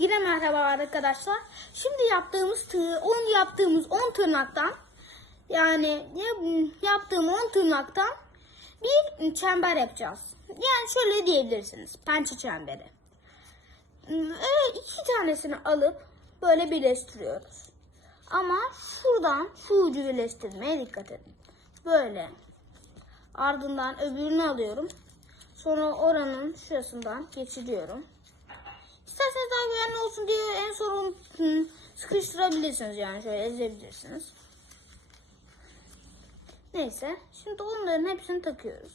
Yine merhaba arkadaşlar. Şimdi yaptığımız tığ, 10 yaptığımız 10 tırnaktan yani ya- yaptığım 10 tırnaktan bir çember yapacağız. Yani şöyle diyebilirsiniz. Pençe çemberi. Evet, iki tanesini alıp böyle birleştiriyoruz. Ama şuradan şu ucu birleştirmeye dikkat edin. Böyle. Ardından öbürünü alıyorum. Sonra oranın şurasından geçiriyorum. İsterseniz daha güvenli olsun diye en son sıkıştırabilirsiniz yani şöyle ezebilirsiniz. Neyse şimdi onların hepsini takıyoruz.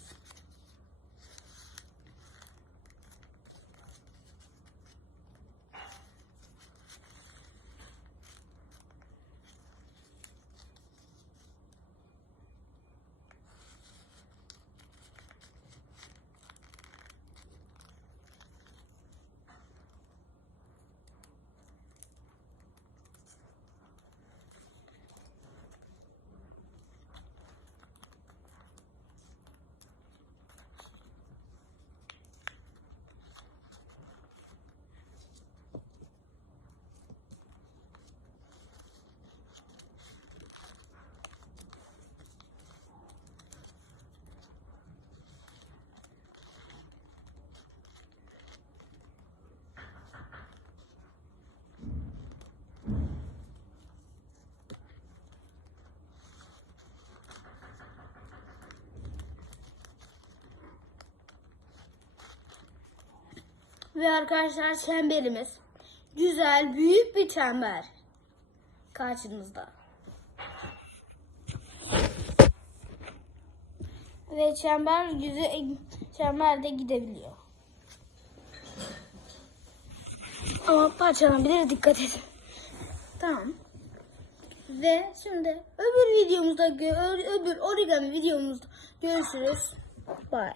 Ve arkadaşlar çemberimiz güzel büyük bir çember karşınızda. Ve çember güzel çemberde gidebiliyor. Ama parçalanabilir dikkat edin. Tamam. Ve şimdi öbür videomuzda öbür origami videomuzda görüşürüz. Bye.